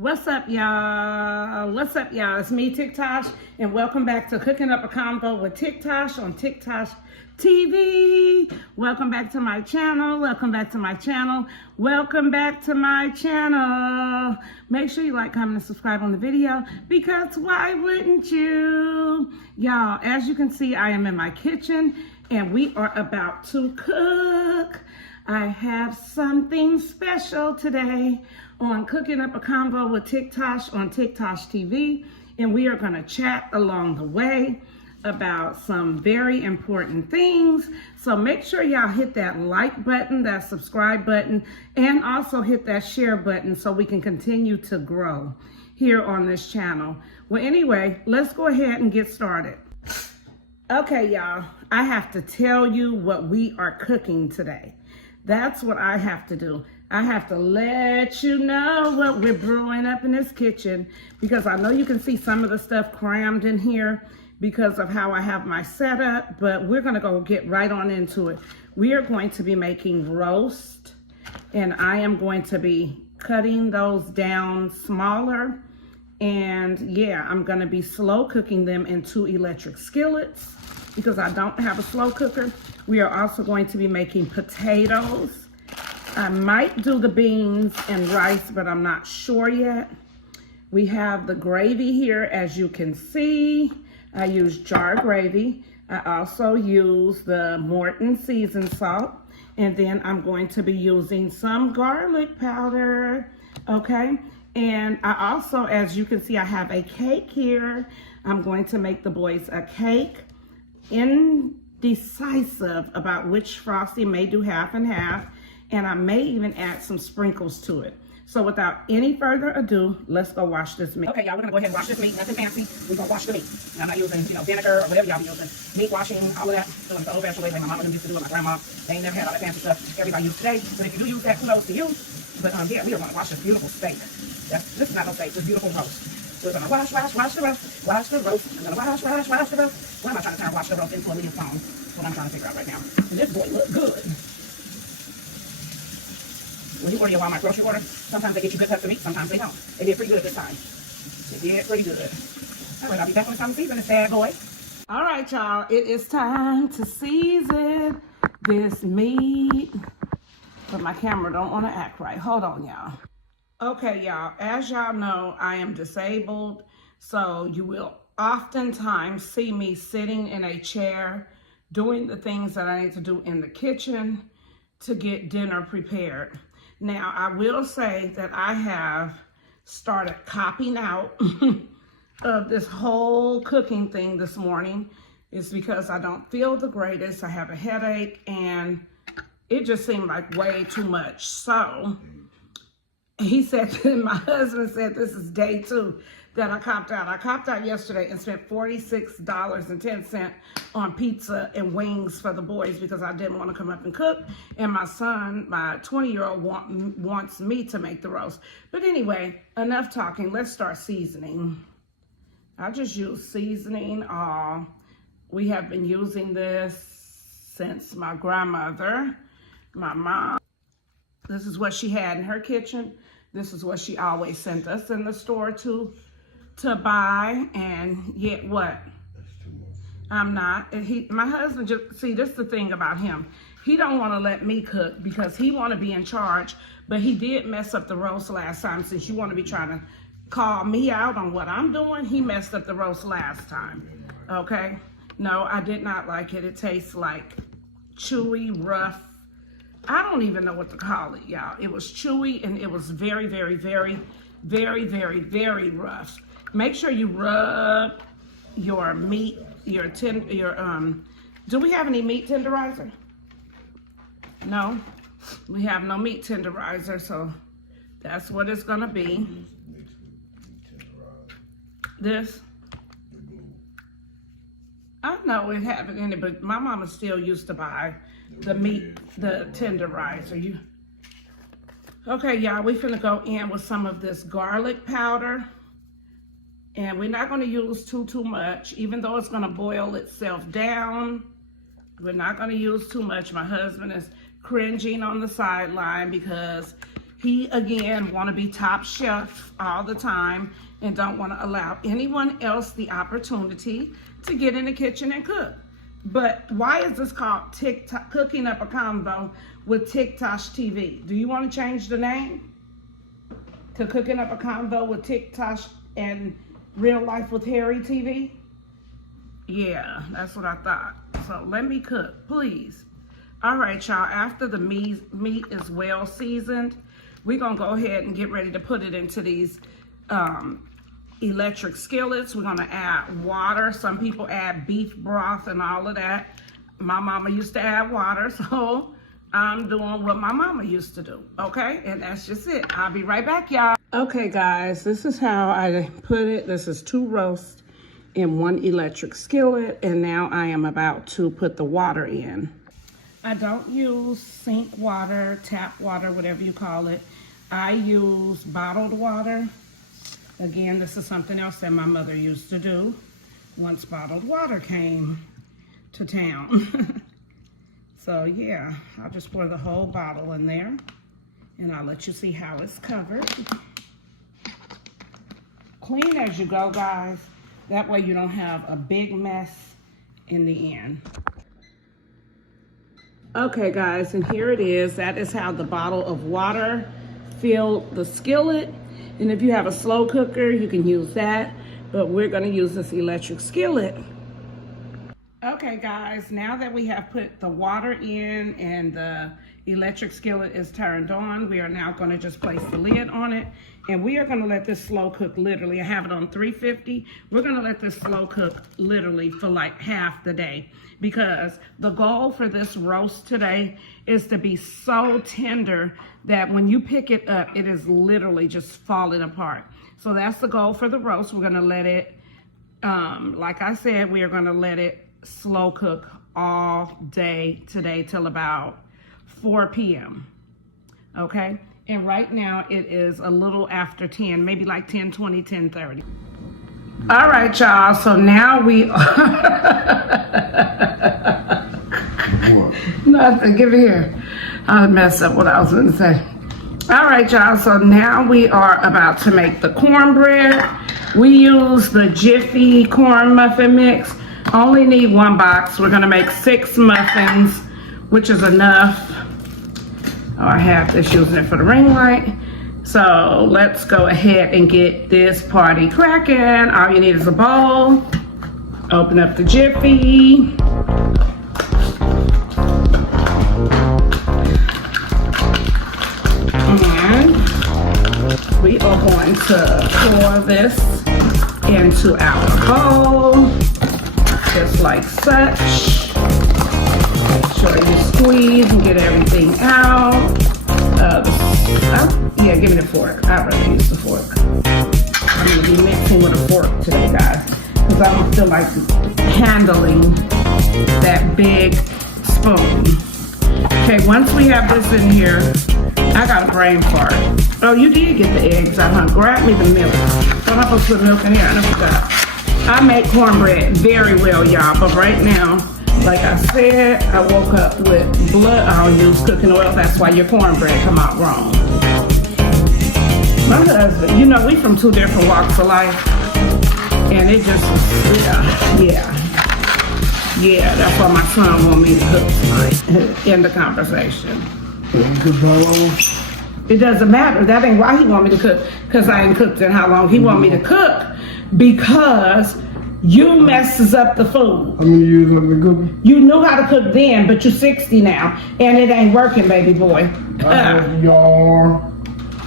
What's up, y'all? What's up, y'all? It's me, Tiktoshh, and welcome back to Cooking Up a Convo with Tiktoshh on Tiktoshh TV. Welcome back to my channel. Welcome back to my channel. Welcome back to my channel. Make sure you like, comment, and subscribe on the video, because why wouldn't you? Y'all, as you can see, I am in my kitchen, and we are about to cook. I have something special today on Cooking Up a Convo with Tiktoshh on Tiktoshh TV, and we are going to chat along the way about some very important things. So make sure y'all hit that like button, that subscribe button, and also hit that share button so we can continue to grow here on this channel. Well, anyway, let's go ahead and get started. Okay, y'all, I have to tell you what we are cooking today. That's what I have to do. I have to let you know what we're brewing up in this kitchen, because I know you can see some of the stuff crammed in here because of how I have my setup, but we're gonna go get right on into it. We are going to be making roast, and I am going to be cutting those down smaller. And yeah, I'm gonna be slow cooking them in 2 electric skillets because I don't have a slow cooker. We are also going to be making potatoes. I might do the beans and rice, but I'm not sure yet. We have the gravy here, as you can see. I use jar gravy. I also use the Morton seasoned salt. And then I'm going to be using some garlic powder, okay? And I also, as you can see, I have a cake here. I'm going to make the boys a cake. Indecisive about which Frosty, may do half and half. And I may even add some sprinkles to it. So without any further ado, let's go wash this meat. Okay, y'all, we're gonna go ahead and wash this meat. Nothing fancy. We're gonna wash the meat. And I'm not using, vinegar or whatever y'all be using. Meat washing, all of that. Doing the old-fashioned way like my mama used to do it, my grandma. They ain't never had all that fancy stuff everybody used today. But if you do use that, kudos to you. But yeah, we are gonna wash this beautiful steak. This is not no steak, this beautiful roast. We're gonna wash the roast. Wash the roast. I'm gonna wash the roast. Why am I trying to turn wash the roast into a medium phone? That's what I'm trying to figure out right now. And this boy look good. When you order your Walmart grocery order, sometimes they get you good cuts of meat, sometimes they don't. They did pretty good this time. They did pretty good. All right, I'll be back when it's time to season this bad boy. All right, y'all, it is time to season this meat. But my camera don't want to act right. Hold on, y'all. Okay, y'all, as y'all know, I am disabled, so you will oftentimes see me sitting in a chair doing the things that I need to do in the kitchen to get dinner prepared. Now, I will say that I have started copping out of this whole cooking thing this morning. It's because I don't feel the greatest. I have a headache, and it just seemed like way too much. So he said, my husband said, this is day 2 that I copped out. I copped out yesterday and spent $46.10 on pizza and wings for the boys because I didn't want to come up and cook. And my son, my 20-year-old, wants me to make the roast. But anyway, enough talking. Let's start seasoning. I just use seasoning. We have been using this since my grandmother, my mom. This is what she had in her kitchen. This is what she always sent us in the store to buy. And yet what? That's too much. I'm not. And my husband, just see, this is the thing about him. He don't want to let me cook because he want to be in charge. But he did mess up the roast last time. Since you want to be trying to call me out on what I'm doing, he messed up the roast last time. Okay? No, I did not like it. It tastes like chewy, rough. I don't even know what to call it, y'all. It was chewy, and it was very, very, very, very, very, very rough. Make sure you rub your meat, do we have any meat tenderizer? No, we have no meat tenderizer, so that's what it's gonna be. This, I know it had it in it, but my mama still used to buy the meat, the tenderizer. Okay, y'all, we finna go in with some of this garlic powder. And we're not gonna use too much, even though it's gonna boil itself down. We're not gonna use too much. My husband is cringing on the sideline because He, again, want to be top chef all the time and don't want to allow anyone else the opportunity to get in the kitchen and cook. But why is this called TikTok, Cooking Up a Convo with Tiktoshh TV? Do you want to change the name to Cooking Up a Convo with Tiktoshh and Real Life with Harry TV? Yeah, that's what I thought. So let me cook, please. All right, y'all, after the meat is well seasoned, we're gonna go ahead and get ready to put it into these electric skillets. We're gonna add water. Some people add beef broth and all of that. My mama used to add water, so I'm doing what my mama used to do, okay? And that's just it. I'll be right back, y'all. Okay, guys, this is how I put it. This is 2 roasts in 1 electric skillet, and now I am about to put the water in. I don't use sink water, tap water, whatever you call it. I use bottled water. Again, this is something else that my mother used to do once bottled water came to town. So yeah, I'll just pour the whole bottle in there and I'll let you see how it's covered. Clean as you go, guys. That way you don't have a big mess in the end. Okay, guys, and here it is. That is how the bottle of water filled the skillet. And if you have a slow cooker, you can use that, but we're gonna use this electric skillet. Okay, guys, now that we have put the water in and the electric skillet is turned on, we are now gonna just place the lid on it, and we are gonna let this slow cook literally. I have it on 350. We're gonna let this slow cook literally for like half the day, because the goal for this roast today is to be so tender that when you pick it up, it is literally just falling apart. So that's the goal for the roast. We're gonna let it, like I said, we are gonna let it slow cook all day today till about 4 p.m. Okay? And right now it is a little after 10, maybe like 10:20, 10:30. All right, y'all, so now we Nothing, give it here. I messed up what I was gonna say. All right, y'all, so now we are about to make the cornbread. We use the Jiffy corn muffin mix. Only need 1 box. We're gonna make 6 muffins, which is enough. Oh, I have this, using it for the ring light. So let's go ahead and get this party cracking. All you need is a bowl. Open up the Jiffy. And we are going to pour this into our bowl, just like such. Make sure you squeeze and get everything out. Yeah, give me the fork. I'd rather use the fork. I'm going to be mixing with a fork today, guys, because I don't feel like handling that big spoon. Okay, once we have this in here, I got a brain fart. Oh, you did get the eggs out, huh? Grab me the milk. Don't have to put milk in here. I forgot. I make cornbread very well, y'all, but right now, like I said, I woke up with blood. I don't use cooking oil. That's why your cornbread come out wrong. My husband, you know, we from 2 different walks of life, and it just, yeah, that's why my son want me to cook tonight. End the conversation. It doesn't matter. That ain't why he want me to cook, because I ain't cooked in how long. He want me to cook because you messes up the food. You knew how to cook then, but you're 60 now, and it ain't working, baby boy.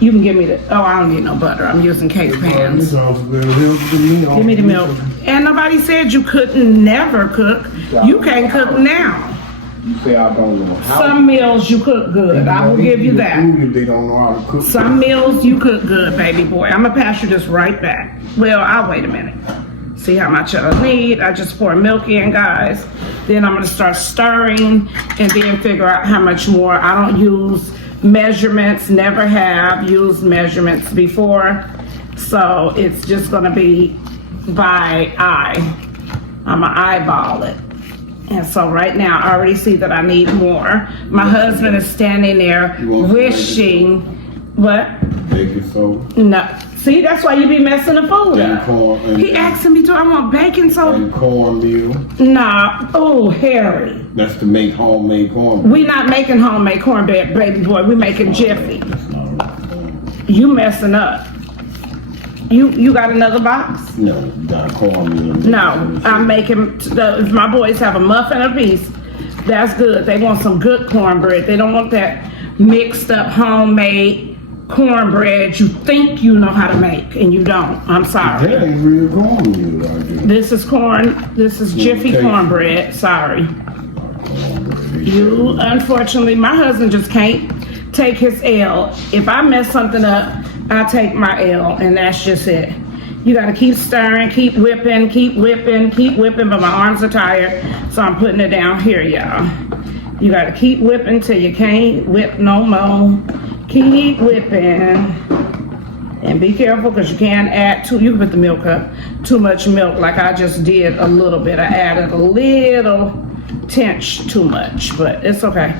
You can give me the, oh, I don't need no butter. I'm using cake pans. Give me the milk. And nobody said you couldn't never cook. You can't cook now. You say I don't know how. Some meals you cook good. I will give you that. They don't know how to cook. Some meals you cook good, baby boy. I'm gonna pass you this right back. Well, I'll wait a minute. See how much I need. I just pour milk in, guys. Then I'm gonna start stirring and then figure out how much more. I don't use measurements, never have used measurements before. So it's just gonna be by eye. I'm gonna eyeball it. And so right now, I already see that I need more. My husband is standing there wishing What? Baking soda. No. See, that's why you be messing the food And up. corn. And, He asking me, do I want baking soda? and cornmeal. Nah. Oh, Harry. That's to make homemade cornbread. We not making homemade cornbread, baby boy. We making Jiffy. That's not right. You messing up. You got another box? No, got cornmeal. No. I'm making, if my boys have a muffin apiece, that's good. They want some good cornbread. They don't want that mixed up homemade cornbread you think you know how to make and you don't. I'm sorry. That ain't real cornmeal right there. This is Jiffy Okay. cornbread. Sorry. You, unfortunately, my husband just can't take his L. If I mess something up, I take my L, and that's just it. You gotta keep stirring, keep whipping, but my arms are tired, so I'm putting it down here, y'all. You gotta keep whipping till you can't whip no more. Keep whipping. And be careful, because you can't add you can put the milk up, too much milk, like I just did a little bit. I added a little tinge too much, but it's okay.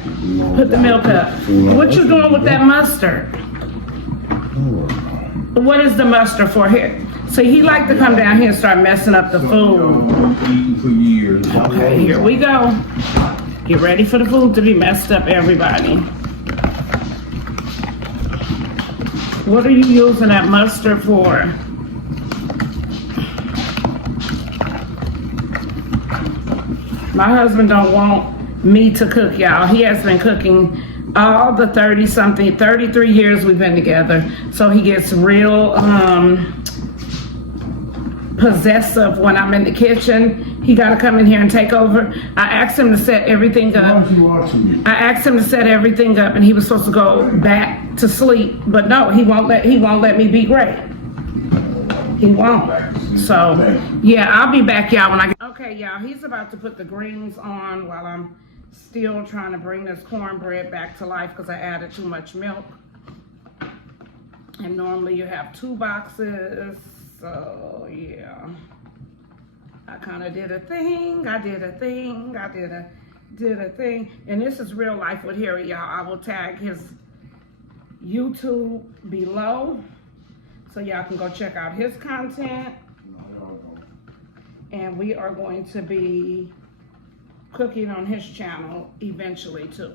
Put the milk up. What you doing with that mustard? What is the mustard for here? So he like to come down here and start messing up the food. Eating for years. Okay, here we go. Get ready for the food to be messed up, everybody. What are you using that mustard for? My husband don't want me to cook, y'all. He has been cooking all the 33 years we've been together. So he gets real possessive when I'm in the kitchen. He got to come in here and take over. I asked him to set everything up. Why you watching me? I asked him to set everything up, and he was supposed to go back to sleep. But no, he won't let me be great. He won't. So yeah, I'll be back, y'all, when I get. Okay, y'all, he's about to put the greens on while I'm still trying to bring this cornbread back to life because I added too much milk. And normally you have 2 boxes. So yeah, I kind of did a thing. And this is real life with Harry, y'all. I will tag his YouTube below so y'all can go check out his content. And we are going to be cooking on his channel eventually too.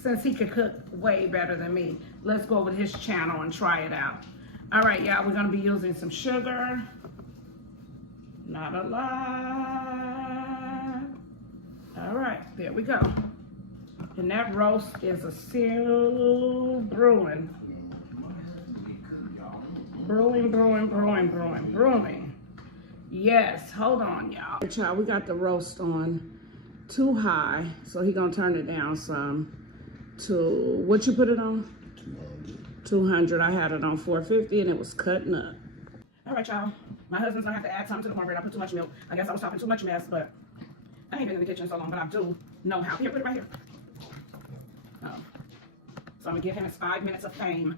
Since he could cook way better than me, let's go over to his channel and try it out. All right, y'all, we're gonna be using some sugar. Not a lot. All right, there we go. And that roast is still brewing. Brewing. Yes, hold on, y'all. Child, we got the roast on too high, so he gonna turn it down some to, what you put it on? 200. I had it on 450 and it was cutting up. All right, y'all. My husband's gonna have to add something to the cornbread. I put too much milk. I guess I was talking too much mess, but I ain't been in the kitchen so long, but I do know how. Here, put it right here. So I'm gonna give him his 5 minutes of fame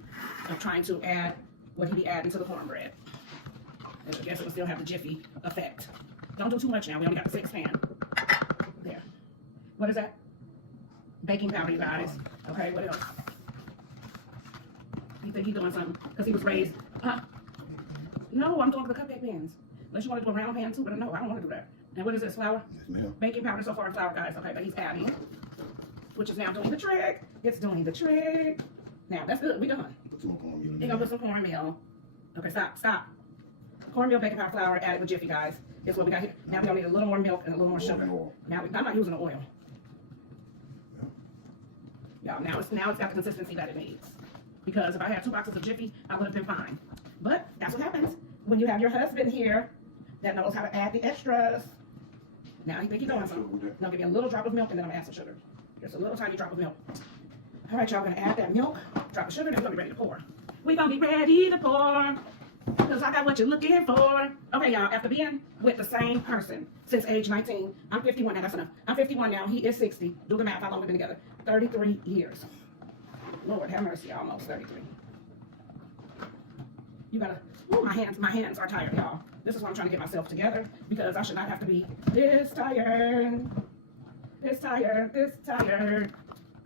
of trying to add what he be adding to the cornbread. And I guess it will still have the Jiffy effect. Don't do too much now. We only got the 6 pan. There. What is that? Baking powder, you guys. Okay, what else? You think he's doing something because he was raised? No, I'm doing the cupcake pans. Unless you want to do a round pan too, but no, I don't want to do that. And what is this, flour? Yes, ma'am. Baking powder so far, flour, guys. Okay, but he's adding, which is now doing the trick. It's doing the trick. Now, that's good. We done. He's gonna put some cornmeal. Okay, stop. Cornmeal, baking powder, flour, added with Jiffy, guys. Is what we got here. Now we're gonna need a little more milk and a little more sugar. Now I'm not using the oil. Y'all, now it's got the consistency that it needs. Because if I had 2 boxes of Jiffy, I would have been fine. But that's what happens when you have your husband here that knows how to add the extras. Now he think he's doing something. Now give me a little drop of milk and then I'm gonna add some sugar. Just a little tiny drop of milk. All right, y'all, we're gonna add that milk, drop of sugar, then we're gonna be ready to pour. We're gonna be ready to pour. Because I got what you're looking for. Okay, y'all, after being with the same person since age 19, I'm 51 now, that's enough. I'm 51 now, he is 60. Do the math, how long we've been together? 33 years. Lord have mercy, almost 33. You gotta, ooh, my hands are tired, y'all. This is why I'm trying to get myself together, because I should not have to be this tired.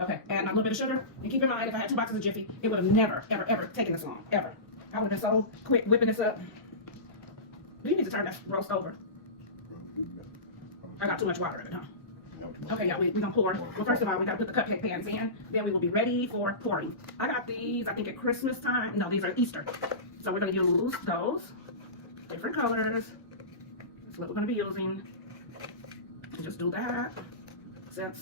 Okay, add my little bit of sugar. And keep in mind, if I had 2 boxes of Jiffy, it would have never, ever, ever taken this long. Ever. I would have been so quick whipping this up. Do you need to turn that roast over? I got too much water in it, huh? Okay, yeah, we're gonna pour. Well, first of all, we gotta put the cupcake pans in. Then we will be ready for pouring. I got these, I think at Christmas time. No, these are Easter. So we're gonna use those. Different colors. That's what we're gonna be using. And just do that. Since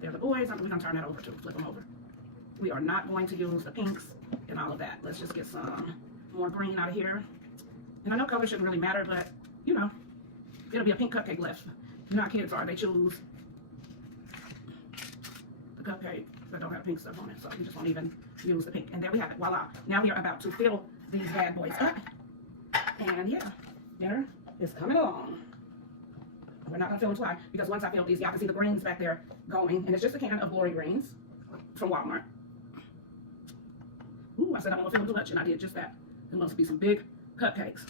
they're the boys, we're gonna turn that over too, flip them over. We are not going to use the pinks and all of that. Let's just get some more green out of here. And I know color shouldn't really matter, but you know, it'll be a pink cupcake left. You know how kids are, they choose the cupcake that don't have pink stuff on it, so we just won't even use the pink. And there we have it, voila. Now we are about to fill these bad boys up. And yeah, dinner is coming along. We're not gonna fill them twice, because once I fill these, y'all can see the greens back there going, and it's just a can of Glory greens from Walmart. Ooh, I said I don't want to fill them too much, and I did just that. There must be some big cupcakes.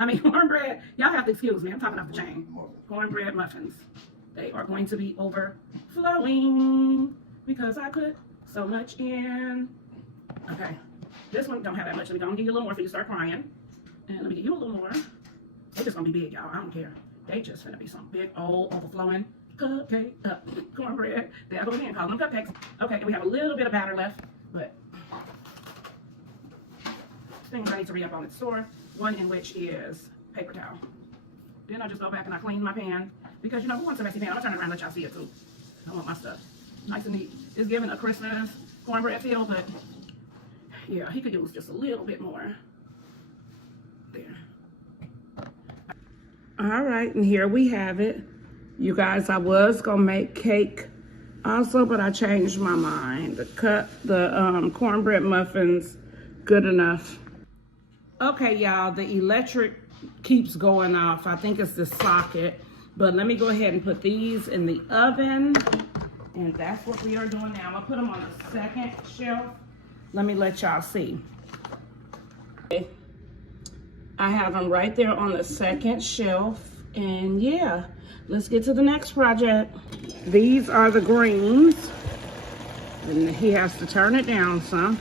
I mean, cornbread, y'all have to excuse me, I'm talking off the chain. Cornbread muffins. They are going to be overflowing because I put so much in. Okay, this one don't have that much, so we're gonna give you a little more for you start crying. And let me give you a little more. They're just gonna be big, y'all, I don't care. They just gonna be some big old overflowing cupcake, cornbread. There I go again, calling them cupcakes. Okay, and we have a little bit of batter left, but things I need to re-up on at the store. One in which is paper towel. Then I just go back and I clean my pan because you know who wants a messy pan? I'm gonna turn it around and let y'all see it too. I want my stuff nice and neat. It's giving a Christmas cornbread feel, but yeah, he could use just a little bit more. There. All right, and here we have it. You guys, I was gonna make cake also, but I changed my mind. The cornbread muffins, good enough. Okay, y'all, the electric keeps going off. I think it's the socket, but let me go ahead and put these in the oven, and that's what we are doing now. I'm gonna put them on the second shelf. Let me let y'all see. Okay. I have them right there on the second shelf, and yeah, let's get to the next project. These are the greens, and he has to turn it down some.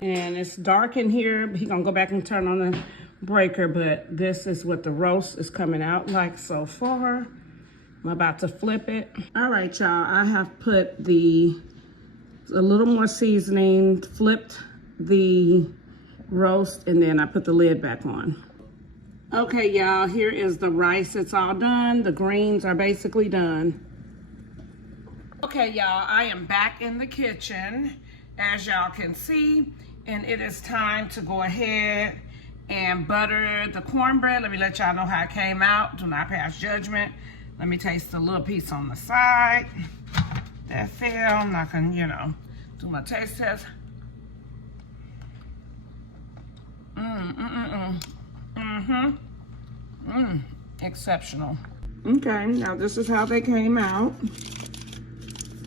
And it's dark in here. He's gonna go back and turn on the breaker, but this is what the roast is coming out like so far. I'm about to flip it. All right, y'all, I have put a little more seasoning, flipped the roast, and then I put the lid back on. Okay, y'all, here is the rice. It's all done. The greens are basically done. Okay, y'all, I am back in the kitchen, as y'all can see. And it is time to go ahead and butter the cornbread. Let me let y'all know how it came out. Do not pass judgment. Let me taste a little piece on the side. That fell. I'm not gonna, you know, do my taste test. Exceptional. Okay, now this is how they came out.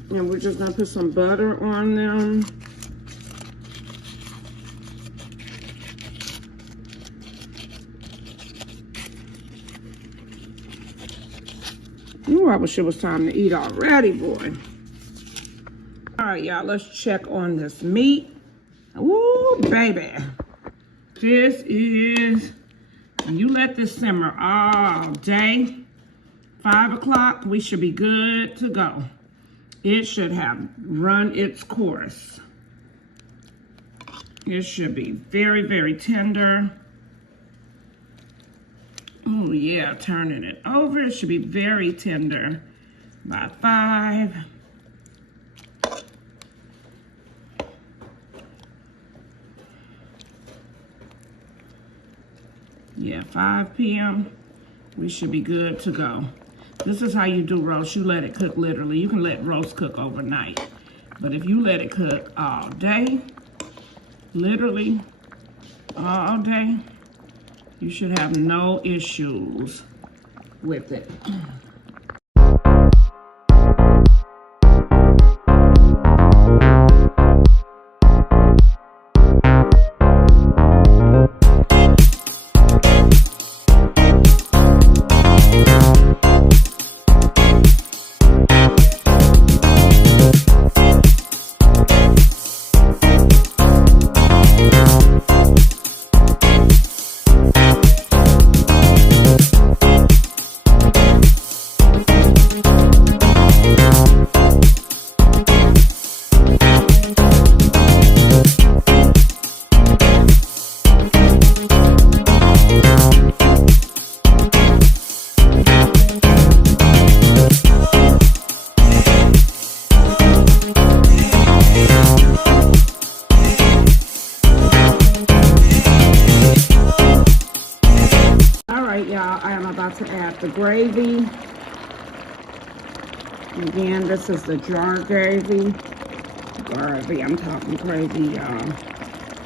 And we're just gonna put some butter on them. Ooh, I wish it was time to eat already, boy. All right, y'all, let's check on this meat. Ooh, baby. This is, you let this simmer all day. 5 o'clock, we should be good to go. It should have run its course. It should be very, very tender. Oh yeah, turning it over. It should be very tender by 5. Yeah, 5 p.m. We should be good to go. This is how you do roast. You let it cook literally. You can let roast cook overnight. But if you let it cook all day, literally all day, you should have no issues with it. about to add the gravy. Again, this is the jar gravy. I'm talking gravy, y'all.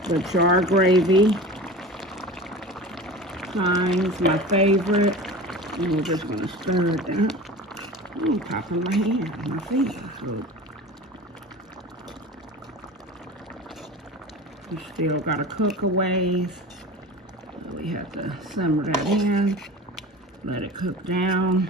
The jar gravy. Mine's my favorite. And we're just gonna stir it down. Ooh, popping my hand, my fingers. You still gotta cook a ways. We have to simmer that in. Let it cook down.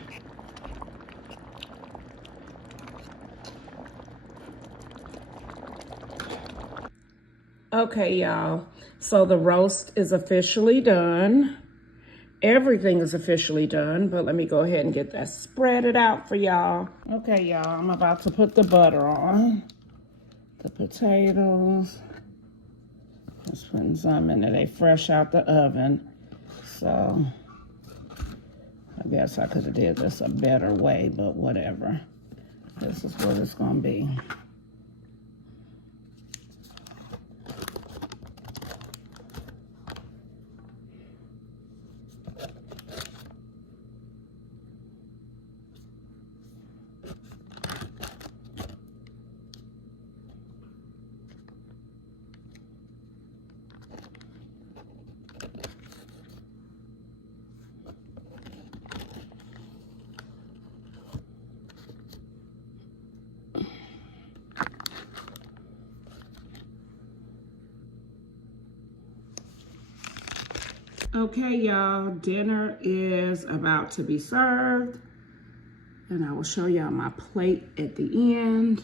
Okay, y'all. So the roast is officially done. Everything is officially done, but let me go ahead and get that spreaded out for y'all. Okay, y'all, I'm about to put the butter on. The potatoes. Just putting some in there. They fresh out the oven. So I guess I could have did this a better way, but whatever. This is what it's gonna be. Okay, y'all, dinner is about to be served. And I will show y'all my plate at the end.